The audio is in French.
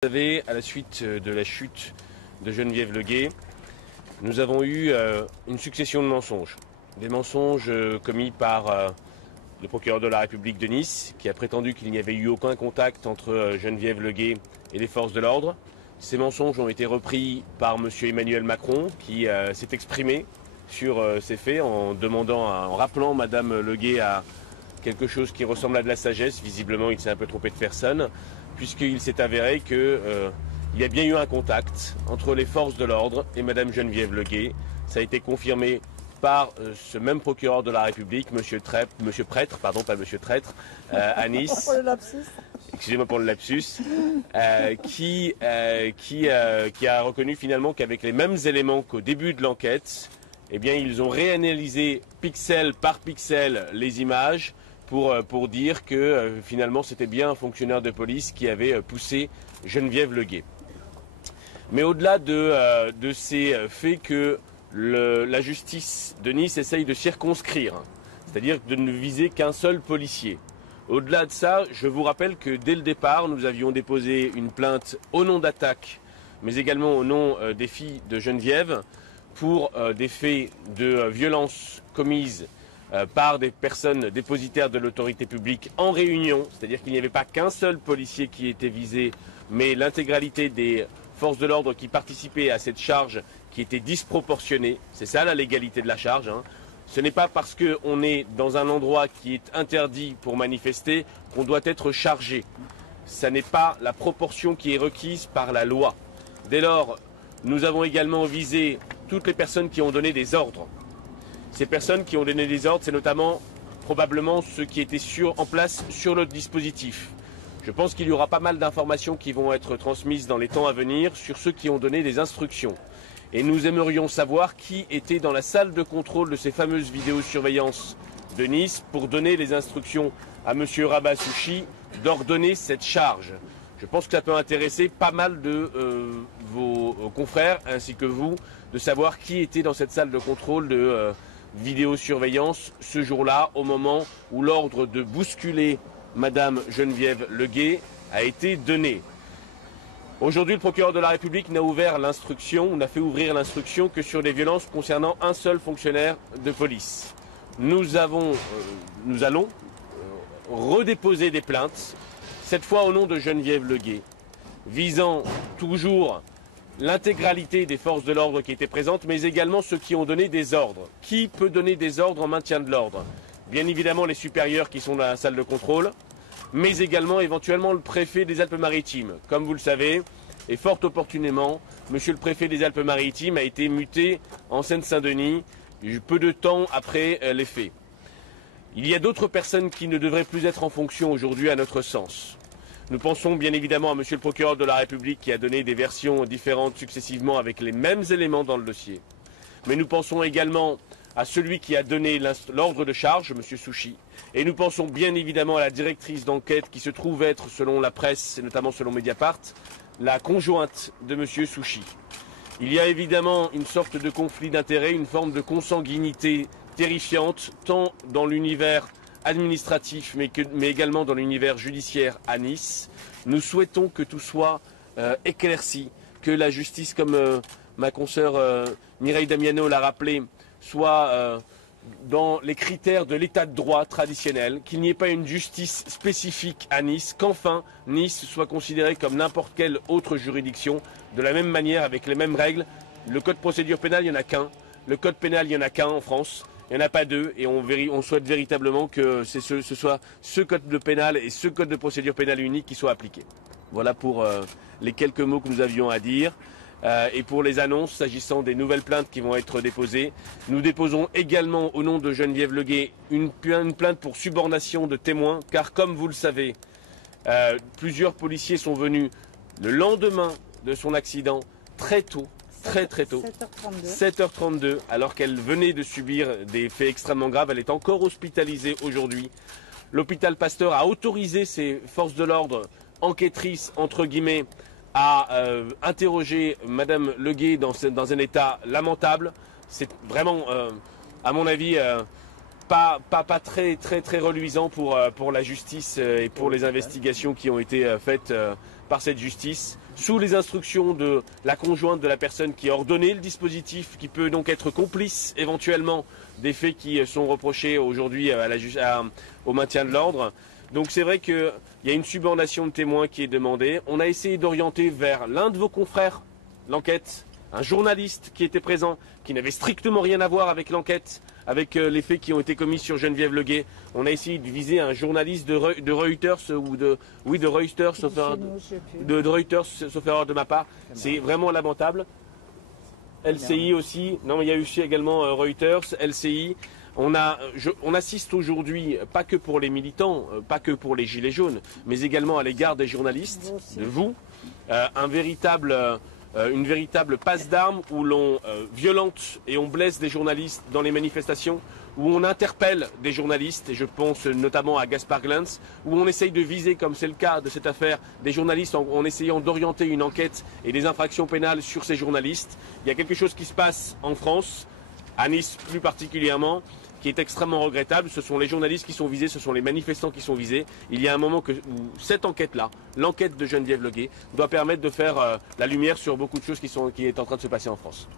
Vous savez, à la suite de la chute de Geneviève Leguet, nous avons eu une succession de mensonges. Des mensonges commis par le procureur de la République de Nice, qui a prétendu qu'il n'y avait eu aucun contact entre Geneviève Leguet et les forces de l'ordre. Ces mensonges ont été repris par M. Emmanuel Macron, qui s'est exprimé sur ces faits en rappelant Mme Leguet à quelque chose qui ressemble à de la sagesse. Visiblement, il s'est un peu trompé de personne, puisqu'il s'est avéré qu'il y a bien eu un contact entre les forces de l'ordre et Mme Geneviève Leguet. Ça a été confirmé par ce même procureur de la République, monsieur Prêtre, à Nice. Excusez-moi pour le lapsus, qui a reconnu finalement qu'avec les mêmes éléments qu'au début de l'enquête, eh bien, ils ont réanalysé pixel par pixel les images pour dire que finalement c'était bien un fonctionnaire de police qui avait poussé Geneviève Leguet. Mais au-delà de ces faits que la justice de Nice essaye de circonscrire, c'est-à-dire de ne viser qu'un seul policier. Au-delà de ça, je vous rappelle que dès le départ, nous avions déposé une plainte au nom d'Attaque, mais également au nom des filles de Geneviève, pour des faits de violence commises par des personnes dépositaires de l'autorité publique en réunion, c'est-à-dire qu'il n'y avait pas qu'un seul policier qui était visé, mais l'intégralité des forces de l'ordre qui participaient à cette charge qui était disproportionnée. C'est ça la légalité de la charge, hein. Ce n'est pas parce qu'on est dans un endroit qui est interdit pour manifester qu'on doit être chargé. Ce n'est pas la proportion qui est requise par la loi. Dès lors, nous avons également visé toutes les personnes qui ont donné des ordres. Ces personnes qui ont donné des ordres, c'est notamment probablement ceux qui étaient en place sur notre dispositif. Je pense qu'il y aura pas mal d'informations qui vont être transmises dans les temps à venir sur ceux qui ont donné des instructions. Et nous aimerions savoir qui était dans la salle de contrôle de ces fameuses vidéosurveillance de Nice pour donner les instructions à M. Rabat-Souchi d'ordonner cette charge. Je pense que ça peut intéresser pas mal de vos confrères ainsi que vous de savoir qui était dans cette salle de contrôle de vidéosurveillance ce jour-là, au moment où l'ordre de bousculer Madame Geneviève Leguet a été donné. Aujourd'hui, le procureur de la République n'a fait ouvrir l'instruction que sur des violences concernant un seul fonctionnaire de police. Nous allons redéposer des plaintes, cette fois au nom de Geneviève Leguet, visant toujours l'intégralité des forces de l'ordre qui étaient présentes, mais également ceux qui ont donné des ordres. Qui peut donner des ordres en maintien de l'ordre? Bien évidemment les supérieurs qui sont dans la salle de contrôle, mais également éventuellement le préfet des Alpes-Maritimes. Comme vous le savez, et fort opportunément, monsieur le préfet des Alpes-Maritimes a été muté en Seine-Saint-Denis peu de temps après les faits. Il y a d'autres personnes qui ne devraient plus être en fonction aujourd'hui à notre sens. Nous pensons bien évidemment à monsieur le procureur de la République qui a donné des versions différentes successivement avec les mêmes éléments dans le dossier. Mais nous pensons également à celui qui a donné l'ordre de charge, M. Souchi. Et nous pensons bien évidemment à la directrice d'enquête qui se trouve être, selon la presse et notamment selon Mediapart, la conjointe de M. Souchi. Il y a évidemment une sorte de conflit d'intérêts, une forme de consanguinité terrifiante, tant dans l'univers administratif mais également dans l'univers judiciaire à Nice. Nous souhaitons que tout soit éclairci, que la justice, comme ma consoeur Mireille Damiano l'a rappelé, soit dans les critères de l'état de droit traditionnel, qu'il n'y ait pas une justice spécifique à Nice, qu'enfin Nice soit considérée comme n'importe quelle autre juridiction, de la même manière, avec les mêmes règles. Le code de procédure pénale, il n'y en a qu'un. Le code pénal, il n'y en a qu'un en France. Il n'y en a pas deux. Et on souhaite véritablement que ce soit ce code de pénal et ce code de procédure pénale unique qui soient appliqués. Voilà pour les quelques mots que nous avions à dire. Et pour les annonces, s'agissant des nouvelles plaintes qui vont être déposées, nous déposons également au nom de Geneviève Leguet une plainte pour subornation de témoins, car comme vous le savez, plusieurs policiers sont venus le lendemain de son accident, très tôt, très tôt, 7h32, alors qu'elle venait de subir des faits extrêmement graves. Elle est encore hospitalisée aujourd'hui. L'hôpital Pasteur a autorisé ses forces de l'ordre enquêtrices, entre guillemets, à interroger Madame Leguet dans un état lamentable. C'est vraiment, à mon avis, pas très reluisant pour la justice et pour les investigations qui ont été faites par cette justice sous les instructions de la conjointe de la personne qui a ordonné le dispositif, qui peut donc être complice éventuellement des faits qui sont reprochés aujourd'hui au maintien de l'ordre. Donc c'est vrai qu'il y a une subornation de témoins qui est demandée. On a essayé d'orienter vers l'un de vos confrères l'enquête, un journaliste qui était présent, qui n'avait strictement rien à voir avec l'enquête, avec les faits qui ont été commis sur Geneviève Leguet. On a essayé de viser un journaliste de Reuters de Reuters, de Reuters, sauf erreur de ma part. C'est vraiment lamentable. LCI aussi, non mais il y a aussi également Reuters, LCI. On assiste aujourd'hui, pas que pour les militants, pas que pour les gilets jaunes, mais également à l'égard des journalistes, de vous, une véritable passe d'armes où l'on violente et on blesse des journalistes dans les manifestations, où on interpelle des journalistes, et je pense notamment à Gaspard Glantz, où on essaye de viser, comme c'est le cas de cette affaire, des journalistes en essayant d'orienter une enquête et des infractions pénales sur ces journalistes. Il y a quelque chose qui se passe en France, à Nice plus particulièrement, qui est extrêmement regrettable. Ce sont les journalistes qui sont visés, ce sont les manifestants qui sont visés. Il y a un moment où cette enquête-là, l'enquête de Geneviève Leguet, doit permettre de faire la lumière sur beaucoup de choses qui est en train de se passer en France.